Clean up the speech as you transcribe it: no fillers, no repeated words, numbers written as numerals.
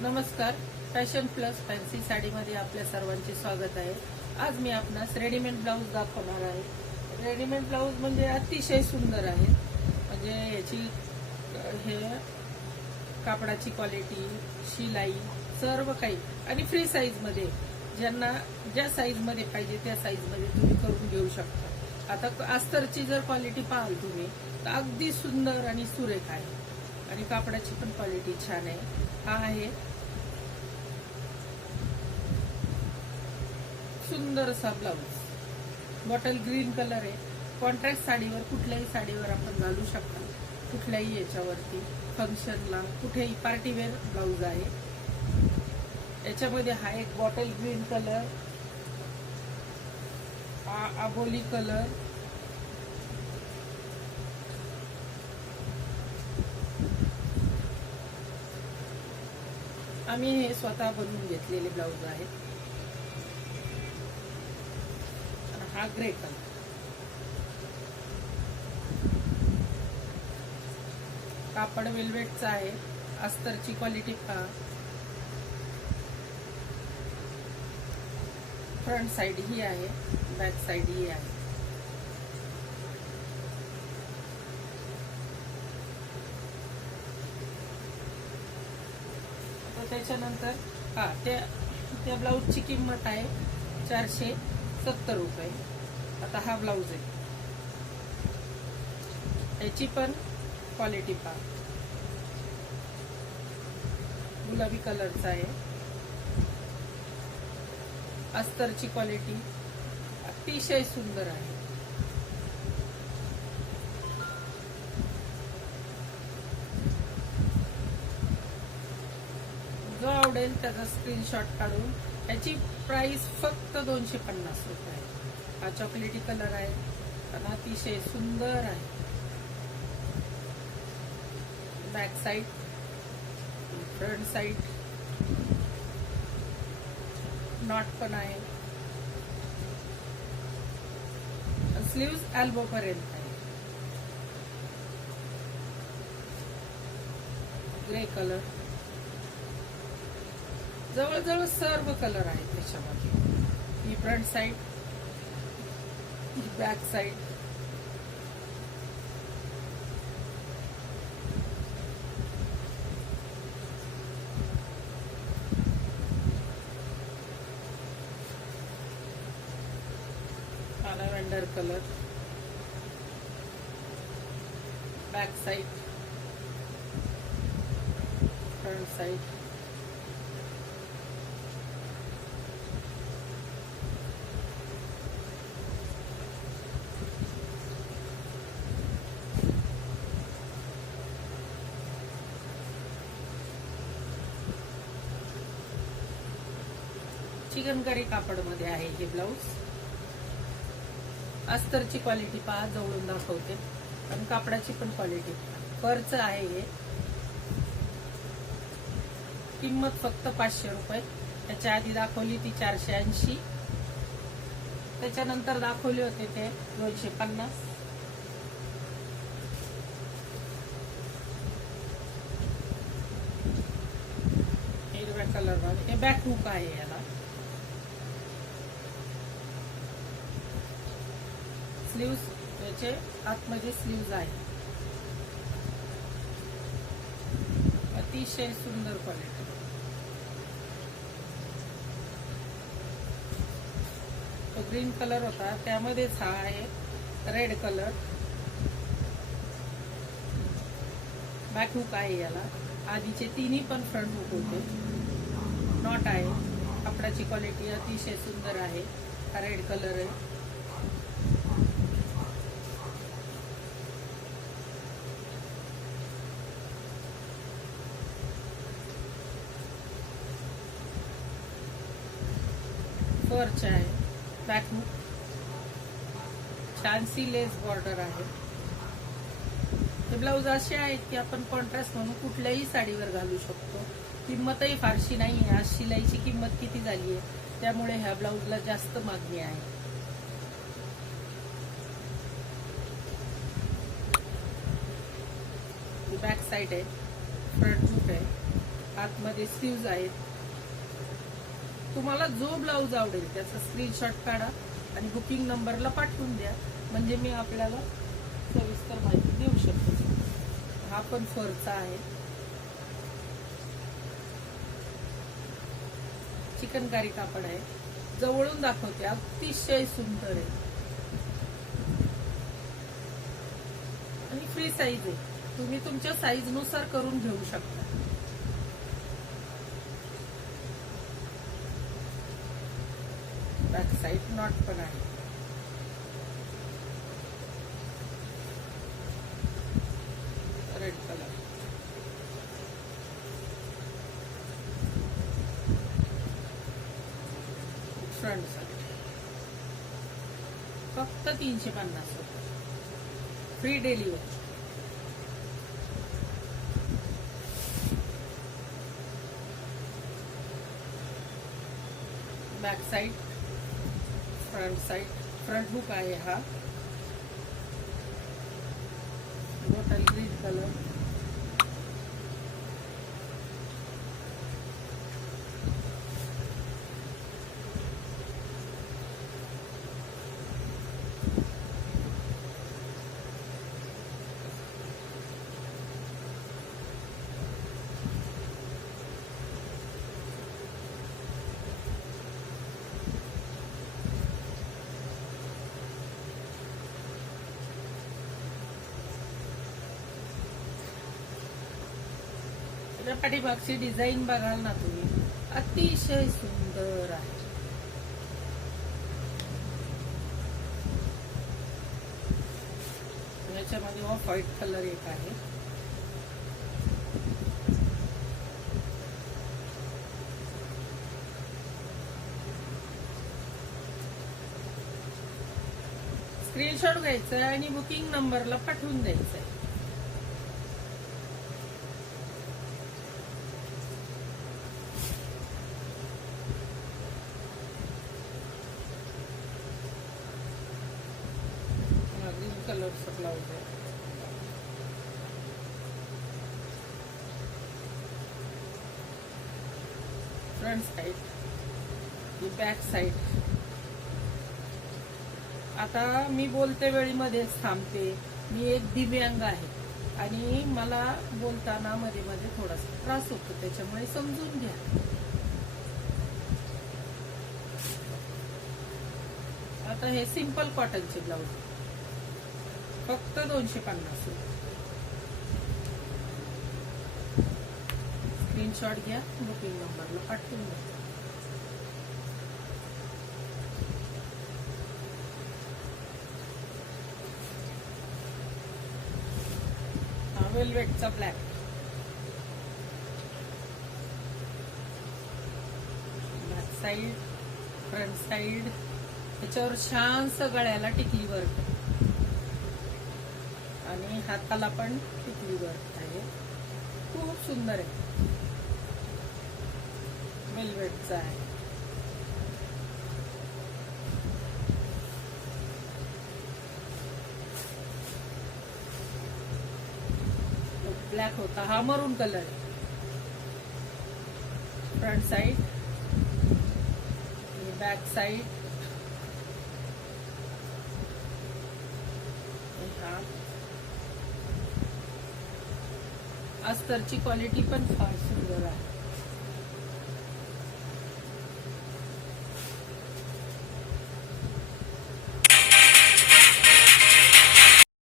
नमस्कार. Fashion plus fancy साडीमध्ये आपल्या सर्वांचे स्वागत आहे. आज मी आपणास रेडीमेड ब्लाऊज दाखवणार आहे. रेडीमेड ब्लाऊज म्हणजे अतिशय सुंदर आहे. म्हणजे याची हे कापडाची क्वालिटी, शिलाई सर्व काही आणि फ्री साईजमध्ये, ज्यांना ज्या साईजमध्ये पाहिजे त्या साईजमध्ये तुम्ही करून घेऊ शकता. आता अस्तरची जर क्वालिटी पाहाल तुम्ही तर अगदी सुंदर आणि सुरेख आहे आणि कापडाची पण क्वालिटी छान आहे. हा आहे सुंदर असा ब्लाऊज. बॉटल ग्रीन कलर आहे. कॉन्ट्रास्ट साडीवर, कुठल्याही साडीवर आपण घालू शकता. कुठल्याही याच्यावरती फंक्शनला, कुठेही पार्टीवेअर ब्लाऊज आहे. याच्यामध्ये हा एक बॉटल ग्रीन कलर, आबोली कलर, आम्ही हे स्वतः बनवून घेतलेले ब्लाऊज आहेत. हा ग्रे कलर, कापड वेल्वेटचा आहे. अस्तरची क्वालिटी पहा. फ्रंट साइड ही आहे, बॅक साइड ही आहे. त्याच्यानंतर त्या ब्लाऊजची किंमत आहे 470 रुपये. आता हा ब्लाऊज आहे, याची पण क्वालिटी पहा. गुलाबी कलरचा आहे. अस्तरची क्वालिटी अतिशय सुंदर आहे. जो आवडेल त्याचा स्क्रीनशॉट काढून, याची प्राइस फक्त 250 रुपये. हा चॉकलेटी कलर आहे आणि अतिशय सुंदर आहे. Back side, front side not पण आहे. स्लीव्स एल्बो पर्यंत आहे. ग्रे कलर, जवळजवळ सर्व कलर आहेत त्याच्यामध्ये. ही फ्रंट साइड, ही back side. Lavender colour, back side, front side. Chikankari कापडमध्ये आहे हे ब्लाऊज. अस्तरची क्वालिटी पहा, जवळून दाखवते. आणि कापडाची पण क्वालिटी. फरचं आहे हे. किंमत फक्त 500 रुपये. त्याच्या आधी दाखवली ती 480. त्याच्यानंतर दाखवले होते ते 250. हिरव्या कलर मध्ये हे बॅक हुक आहे. याला स्लीव्स, याचे आतमध्ये स्लीव्स आहे. अतिशय सुंदर क्वालिटी. तो ग्रीन कलर होता, त्यामध्येच हा आहे रेड कलर. बॅक हुक आहे याला. आधीचे तिन्ही पण फ्रंट हुक होते. नॉट आहे. कपड्याची क्वालिटी अतिशय सुंदर आहे. हा रेड कलर आहे. फरचे आहे. बॅक हुक, छानसी लेस बॉर्डर आहे. हे ब्लाऊज असे आहेत की आपण कॉन्ट्रास्ट म्हणून कुठल्याही साडीवर घालू शकतो. किंमतही फारशी नाही आहे. आज शिलाईची किंमत किती झाली आहे, त्यामुळे ह्या ब्लाऊजला जास्त मागणी आहे. बॅक साइड आहे, फ्रंट हुक आहे. आतमध्ये स्लीव्ज आहेत. तुम्हाला जो ब्लाऊज आवडेल त्याचा स्क्रीनशॉट काढा आणि बुकिंग नंबरला पाठवून द्या, म्हणजे मी आपल्याला सविस्तर माहिती देऊ शकतो. हा पण फरचा आहे, चिकनकारी कापड आहे. जवळून दाखवते, अतिशय सुंदर आहे आणि फ्री साईज आहे. तुम्ही तुमच्या साईज नुसार करून घेऊ शकता. बॅक साईड नॉट पण आहे. रेड कलर, फ्रंट साईड फक्त 350 रुपये, free delivery. Back side, front side, front hook आहे हा. बॉटल ग्रीन कलर, पाठीमागची डिझाईन बघाल ना तुम्ही, अतिशय सुंदर आहे. याच्यामध्ये ऑफ व्हाईट कलर एक आहे. स्क्रीनशॉट घ्यायचा आहे आणि बुकिंग नंबरला पाठवून द्यायचं आहे. कलरचा ब्लाउज आहे. फ्रंट साइड, ही बॅक साइड. आता मी बोलते वेळी मध्येच थांबते. मी एक दिव्यांग आहे आणि मला बोलताना मध्ये मध्ये थोडासा त्रास होतो, त्याच्यामुळे समजून घ्या. आता हे सिंपल कॉटनचे ब्लाउज फक्त 250 रुपये. स्क्रीनशॉट घ्या, बुकिंग नंबरला पाठवून द्या. हा वेलवेटचा black, back side, front side. त्याच्यावर छानस गळ्याला टिकली वर्क आणि हाताला पण टिकली वर्क आहे. खूप सुंदर आहे, वेलवेटचा आहे. ब्लॅक होता, हा मरून कलर आहे. Front side, back side. अस्तरची क्वालिटी पण फार सुंदर आहे.